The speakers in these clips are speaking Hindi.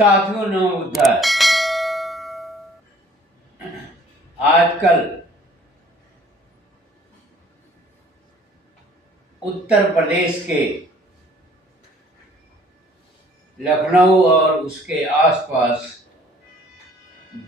साथियों नमोबुद्धाय। आजकल उत्तर प्रदेश के लखनऊ और उसके आसपास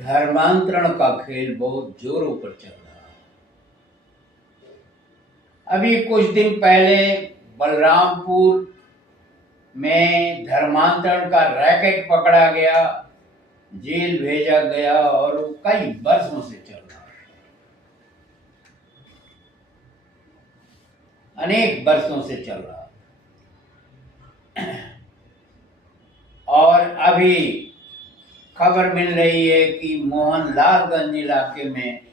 धर्मांतरण का खेल बहुत जोरों पर चल रहा है। अभी कुछ दिन पहले बलरामपुर में धर्मांतरण का रैकेट पकड़ा गया, जेल भेजा गया और वो कई वर्षों से चल रहा है, अनेक वर्षों से चल रहा है। और अभी खबर मिल रही है कि मोहनलालगंज इलाके में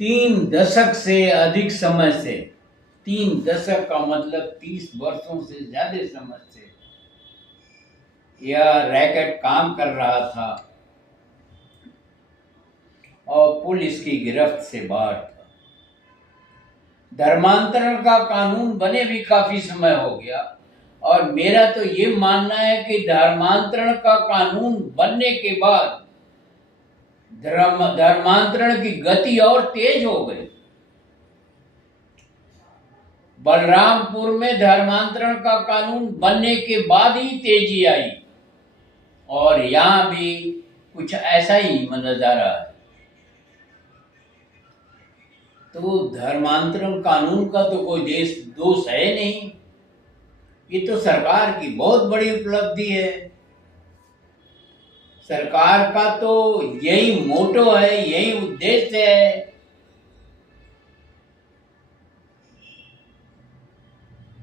तीन दशक से अधिक समय से, 3 दशक का मतलब 30 वर्षों से ज्यादा समय से यह रैकेट काम कर रहा था और पुलिस की गिरफ्त से बाहर था। धर्मांतरण का कानून बने भी काफी समय हो गया और मेरा तो ये मानना है कि धर्मांतरण का कानून बनने के बाद धर्मांतरण की गति और तेज हो गई। बलरामपुर में धर्मांतरण का कानून बनने के बाद ही तेजी आई और यहाँ भी कुछ ऐसा ही नजारा है। तो धर्मांतरण कानून का तो कोई दोष है नहीं, ये तो सरकार की बहुत बड़ी उपलब्धि है। सरकार का तो यही मोटो है, यही उद्देश्य है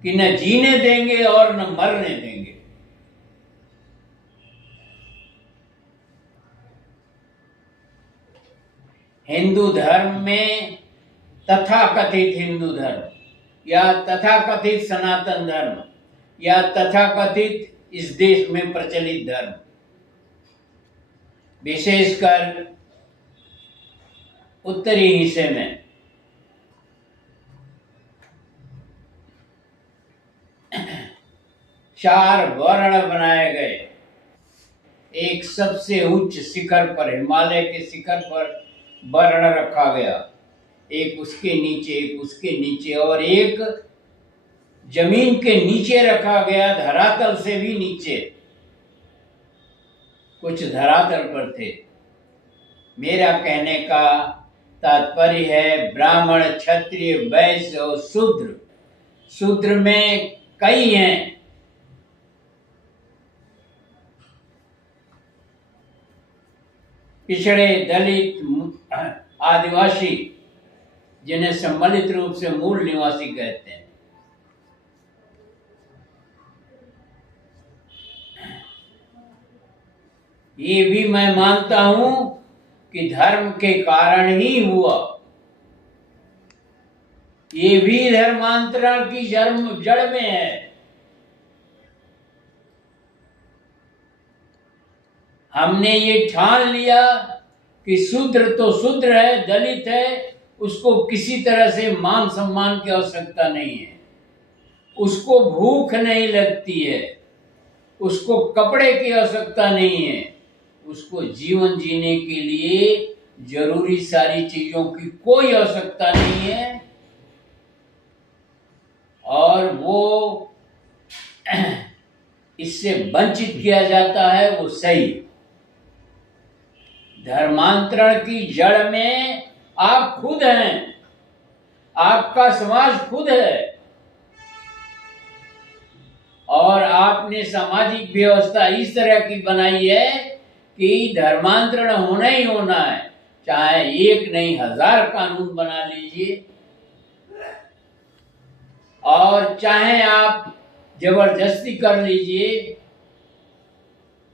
कि न जीने देंगे और न मरने देंगे। हिंदू धर्म में तथाकथित हिंदू धर्म या तथाकथित सनातन धर्म या तथाकथित इस देश में प्रचलित धर्म, विशेषकर उत्तरी हिस्से में चार वर्ण बनाए गए। एक सबसे उच्च शिखर पर, हिमालय के शिखर पर वर्ण रखा गया, एक उसके नीचे, एक उसके नीचे और एक जमीन के नीचे रखा गया, धरातल से भी नीचे। कुछ धरातल पर थे। मेरा कहने का तात्पर्य है ब्राह्मण, क्षत्रिय, वैश्य और शूद्र। शूद्र में कई हैं, पिछड़े, दलित, आदिवासी, जिन्हें सम्मिलित रूप से मूल निवासी कहते हैं। ये भी मैं मानता हूं कि धर्म के कारण ही हुआ। ये भी धर्मांतरण की जड़ में है। हमने ये ठान लिया कि शूद्र तो शूद्र है, दलित है, उसको किसी तरह से मान सम्मान की आवश्यकता नहीं है, उसको भूख नहीं लगती है, उसको कपड़े की आवश्यकता नहीं है, उसको जीवन जीने के लिए जरूरी सारी चीजों की कोई आवश्यकता नहीं है और वो इससे वंचित किया जाता है, वो सही। धर्मांतरण की जड़ में आप खुद हैं, आपका समाज खुद है और आपने सामाजिक व्यवस्था इस तरह की बनाई है कि धर्मांतरण होना ही होना है, चाहे एक नहीं 1000 कानून बना लीजिए और चाहे आप जबरदस्ती कर लीजिए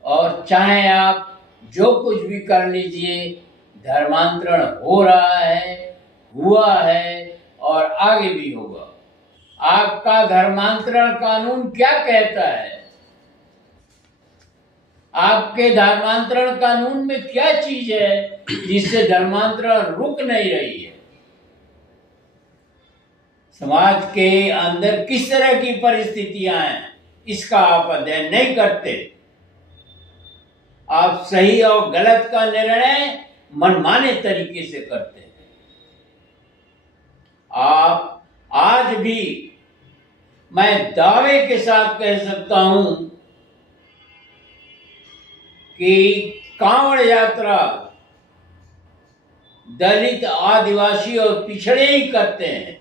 और चाहे आप जो कुछ भी कर लीजिए, धर्मांतरण हो रहा है, हुआ है और आगे भी होगा। आपका धर्मांतरण कानून क्या कहता है? आपके धर्मांतरण कानून में क्या चीज है जिससे धर्मांतरण रुक नहीं रही है? समाज के अंदर किस तरह की परिस्थितियां हैं, इसका आप अध्ययन नहीं करते। आप सही और गलत का निर्णय मनमाने तरीके से करते हैं। आप आज भी, मैं दावे के साथ कह सकता हूं कि कांवड़ यात्रा दलित, आदिवासी और पिछड़े ही करते हैं।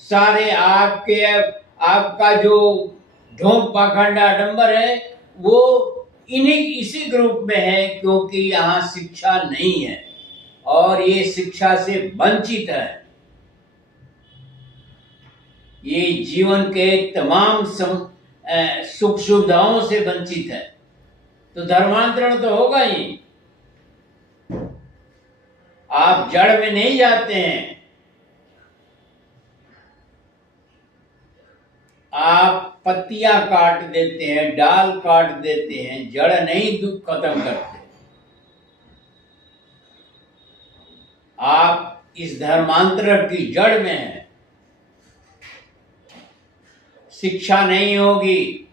सारे आपका जो ढोंग पाखंड आडंबर है वो इसी ग्रुप में है, क्योंकि यहाँ शिक्षा नहीं है और ये शिक्षा से वंचित है। ये जीवन के तमाम सुख सुविधाओं से वंचित है, तो धर्मांतरण तो होगा ही। आप जड़ में नहीं जाते हैं, आप पत्तियां काट देते हैं, डाल काट देते हैं, जड़ नहीं दुख खत्म करते। आप इस धर्मांतरण की जड़ में हैं। शिक्षा नहीं होगी,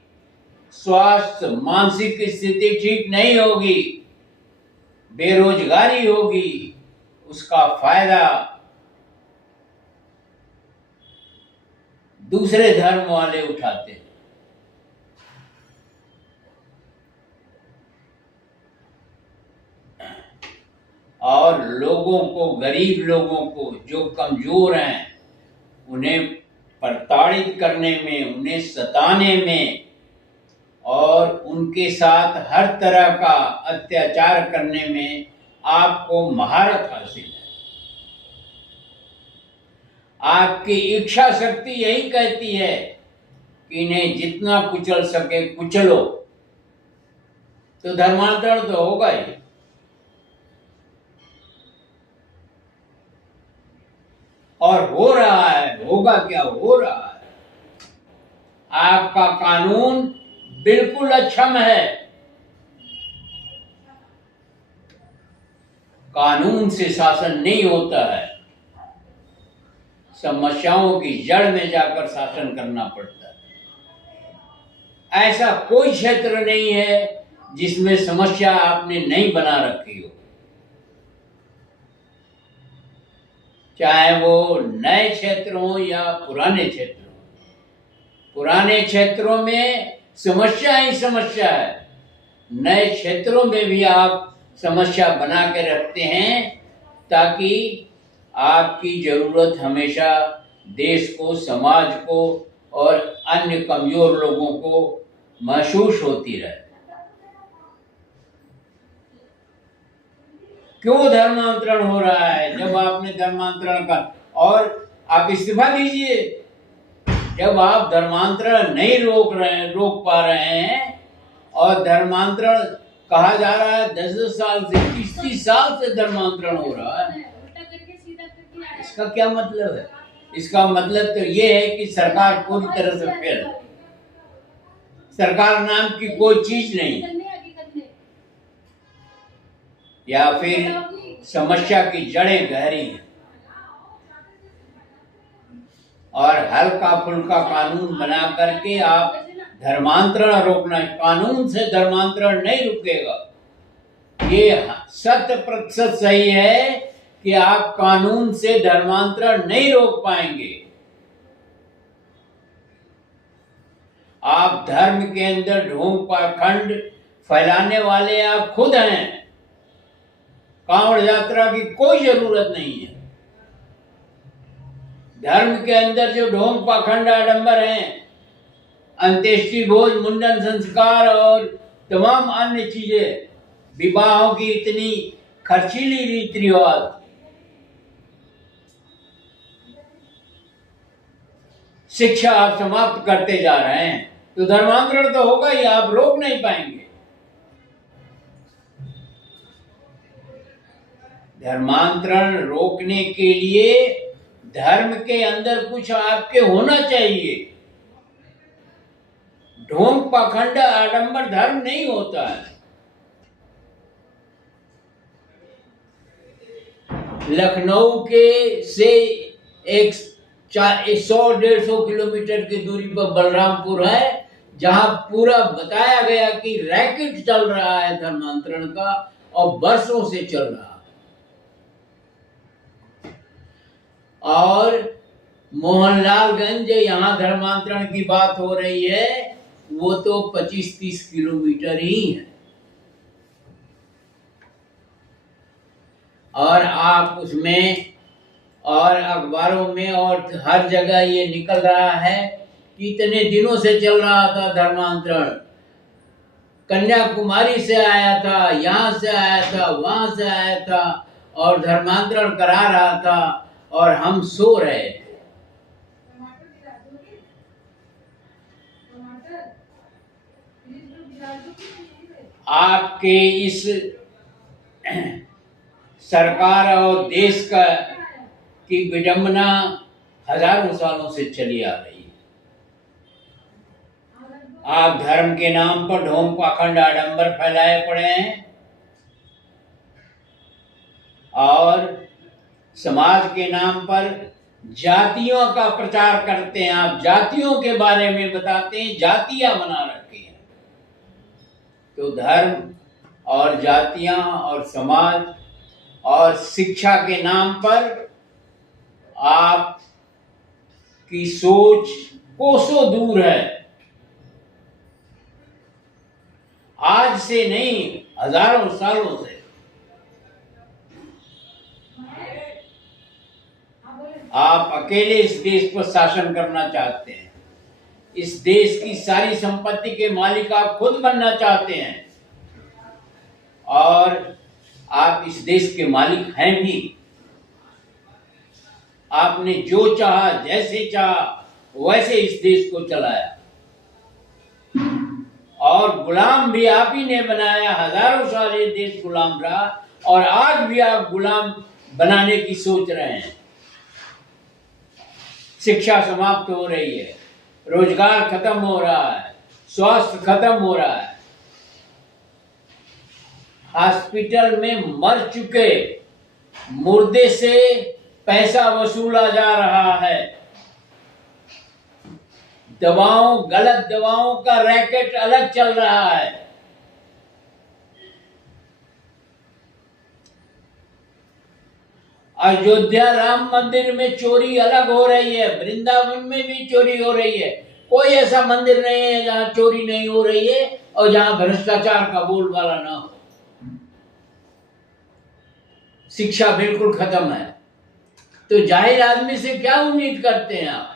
स्वास्थ्य, मानसिक स्थिति ठीक नहीं होगी, बेरोजगारी होगी, उसका फायदा दूसरे धर्म वाले उठाते हैं। और लोगों को, गरीब लोगों को, जो कमजोर हैं, उन्हें प्रताड़ित करने में, उन्हें सताने में और उनके साथ हर तरह का अत्याचार करने में आपको महारत हासिल है। आपकी इच्छा शक्ति यही कहती है कि इन्हें जितना कुचल सके कुचलो, तो धर्मांतरण तो होगा ही। और हो रहा है, होगा क्या, हो रहा है। आपका कानून बिल्कुल अक्षम है। कानून से शासन नहीं होता है, समस्याओं की जड़ में जाकर शासन करना पड़ता है। ऐसा कोई क्षेत्र नहीं है जिसमें समस्या आपने नहीं बना रखी हो, चाहे वो नए क्षेत्र हो या पुराने क्षेत्र हो। पुराने क्षेत्रों में समस्या ही समस्या है, नए क्षेत्रों में भी आप समस्या बना के रखते हैं ताकि आपकी जरूरत हमेशा देश को, समाज को और अन्य कमजोर लोगों को महसूस होती रहे। क्यों धर्मांतरण हो रहा है? जब आपने धर्मांतरण का, और आप इस्तीफा दीजिए। जब आप धर्मांतरण नहीं रोक पा रहे हैं और धर्मांतरण कहा जा रहा है 10 साल से, 30 साल से धर्मांतरण हो रहा है, इसका क्या मतलब है? इसका मतलब तो ये है कि सरकार पूरी तरह से फेल है। सरकार नाम की कोई चीज नहीं, या फिर समस्या की जड़ें गहरी हैं। और हल्का फुल्का कानून बना करके आप धर्मांतरण रोकना, कानून से धर्मांतरण नहीं रुकेगा। ये 100% सही है कि आप कानून से धर्मांतरण नहीं रोक पाएंगे। आप धर्म के अंदर ढोंग पाखंड फैलाने वाले आप खुद हैं। कांवड़ यात्रा की कोई जरूरत नहीं है। धर्म के अंदर जो ढोंग पाखंड आडंबर हैं, अंत्येष्टि भोज, मुंडन संस्कार और तमाम अन्य चीजें, विवाहों की इतनी खर्चीली रीति रिवाज, शिक्षा आप समाप्त करते जा रहे हैं, तो धर्मांतरण तो होगा ही, आप रोक नहीं पाएंगे। धर्मांतरण रोकने के लिए धर्म के अंदर कुछ आपके होना चाहिए। ढोंग पाखंड आडंबर धर्म नहीं होता है। लखनऊ के से एक 100-150 किलोमीटर की दूरी पर बलरामपुर है, जहां पूरा बताया गया कि रैकेट चल रहा है धर्मांतरण का और वर्षों से चल रहा है। और मोहनलालगंज यहाँ धर्मांतरण की बात हो रही है, वो तो 25-30 किलोमीटर ही है। और आप उसमें और अखबारों में और हर जगह ये निकल रहा है कि इतने दिनों से चल रहा था धर्मांतरण, कन्याकुमारी से आया था, यहाँ से आया था, वहां से आया था और धर्मांतरण करा रहा था और हम सो रहे थे। आपके इस सरकार और देश का की विडंबना हजारों सालों से चली आ रही है। आप धर्म के नाम पर ढोंग पाखंड आडंबर फैलाए पड़े हैं और समाज के नाम पर जातियों का प्रचार करते हैं। आप जातियों के बारे में बताते हैं, जातियां बना रखी हैं। तो धर्म और जातियां और समाज और शिक्षा के नाम पर आप की सोच कोसों दूर है। आज से नहीं, हजारों सालों से आप अकेले इस देश पर शासन करना चाहते हैं। इस देश की सारी संपत्ति के मालिक आप खुद बनना चाहते हैं और आप इस देश के मालिक हैं भी। आपने जो चाहा, जैसे चाहा वैसे इस देश को चलाया और गुलाम भी आप ही ने बनाया। हजारों साल ये देश गुलाम रहा और आज भी आप गुलाम बनाने की सोच रहे हैं। शिक्षा समाप्त हो रही है, रोजगार खत्म हो रहा है, स्वास्थ्य खत्म हो रहा है। हॉस्पिटल में मर चुके मुर्दे से पैसा वसूला जा रहा है। दवाओं, गलत दवाओं का रैकेट अलग चल रहा है। अयोध्या राम मंदिर में चोरी अलग हो रही है, वृंदावन में भी चोरी हो रही है। कोई ऐसा मंदिर नहीं है जहां चोरी नहीं हो रही है और जहां भ्रष्टाचार का बोलबाला ना हो। शिक्षा बिल्कुल खत्म है। तो जाहिर आदमी से क्या उम्मीद करते हैं आप?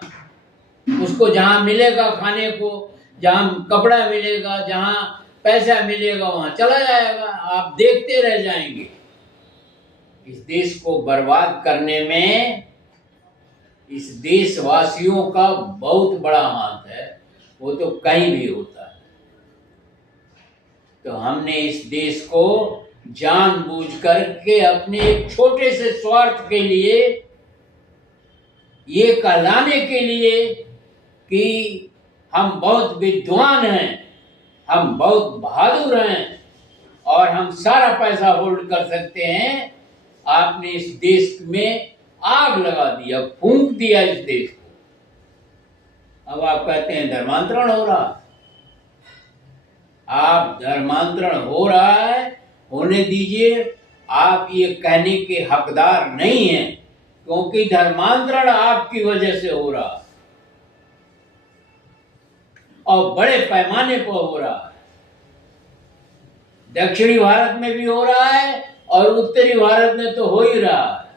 उसको जहां मिलेगा खाने को, जहां कपड़ा मिलेगा, जहां पैसा मिलेगा वहां चला जाएगा। आप देखते रह जाएंगे। इस देश को बर्बाद करने में इस देशवासियों का बहुत बड़ा हाथ है। वो तो कहीं भी होता है। तो हमने इस देश को जानबूझ करके अपने एक छोटे से स्वार्थ के लिए, ये कहलाने के लिए कि हम बहुत विद्वान हैं, हम बहुत बहादुर हैं और हम सारा पैसा होल्ड कर सकते हैं, आपने इस देश में आग लगा दिया, फूंक दिया इस देश को। अब आप कहते हैं धर्मांतरण हो रहा। आप धर्मांतरण हो रहा है, होने दीजिए। आप ये कहने के हकदार नहीं हैं क्योंकि धर्मांतरण आपकी वजह से हो रहा और बड़े पैमाने पर हो रहा है। दक्षिणी भारत में भी हो रहा है और उत्तरी भारत में तो हो ही रहा है।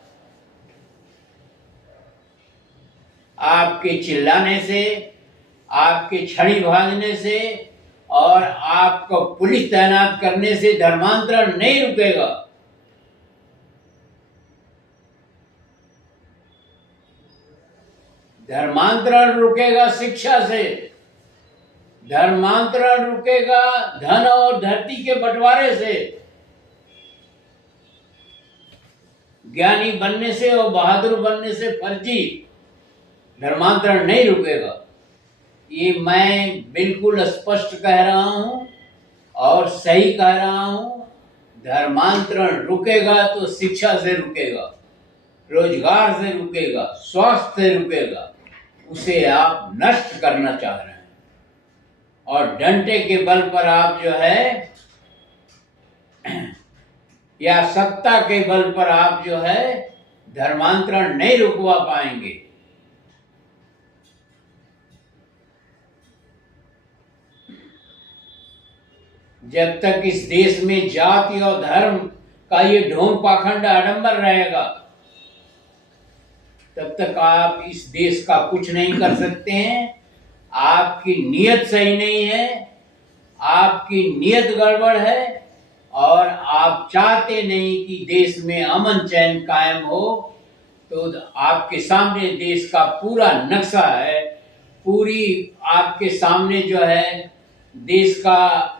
आपके चिल्लाने से, आपके छड़ी भाजने से और आपको पुलिस तैनात करने से धर्मांतरण नहीं रुकेगा। धर्मांतरण रुकेगा शिक्षा से, धर्मांतरण रुकेगा धन और धरती के बंटवारे से। ज्ञानी बनने से और बहादुर बनने से फर्जी धर्मांतरण नहीं रुकेगा। ये मैं बिल्कुल स्पष्ट कह रहा हूं और सही कह रहा हूं। धर्मांतरण रुकेगा तो शिक्षा से रुकेगा। रोजगार से रुकेगा, स्वास्थ्य से रुकेगा, उसे आप नष्ट करना चाह रहे हैं। और डंडे के बल पर आप जो है या सत्ता के बल पर आप जो है धर्मांतरण नहीं रुकवा पाएंगे। जब तक इस देश में जाति और धर्म का ये ढोंग पाखंड आडंबर रहेगा, तब तक आप इस देश का कुछ नहीं कर सकते हैं। आपकी नीयत सही नहीं है, आपकी नीयत गड़बड़ है, और आप चाहते नहीं कि देश में अमन चैन कायम हो। तो आपके सामने देश का पूरा नक्शा है, पूरी आपके सामने जो है देश का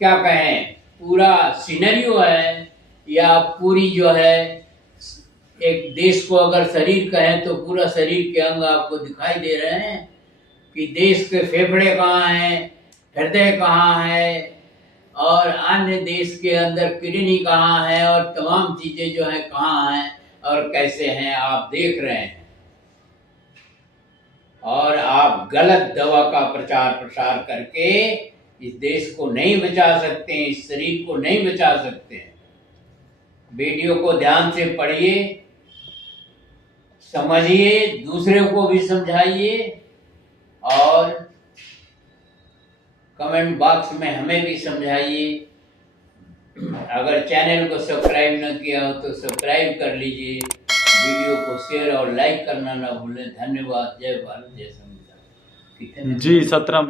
क्या कहें, पूरा सिनेरियो है, या पूरी जो है एक देश को अगर शरीर कहें तो पूरा शरीर के अंग आपको दिखाई दे रहे हैं कि देश के फेफड़े कहाँ हैं, हृदय कहाँ है, और अन्य देश के अंदर किडनी कहाँ है, और तमाम चीजें जो है कहाँ हैं और कैसे हैं आप देख रहे हैं। और आप गलत दवा का प्रचार प्रसार करके इस देश को नहीं बचा सकते हैं, इस शरीर को नहीं बचा सकते हैं। वीडियो को ध्यान से पढ़िए, समझिए, दूसरे को भी समझाइए, और कमेंट बॉक्स में हमें भी समझाइए। अगर चैनल को सब्सक्राइब न किया हो तो सब्सक्राइब कर लीजिए, वीडियो को शेयर और लाइक करना ना भूलें। धन्यवाद। जय भारत, जय संविधान। जी 17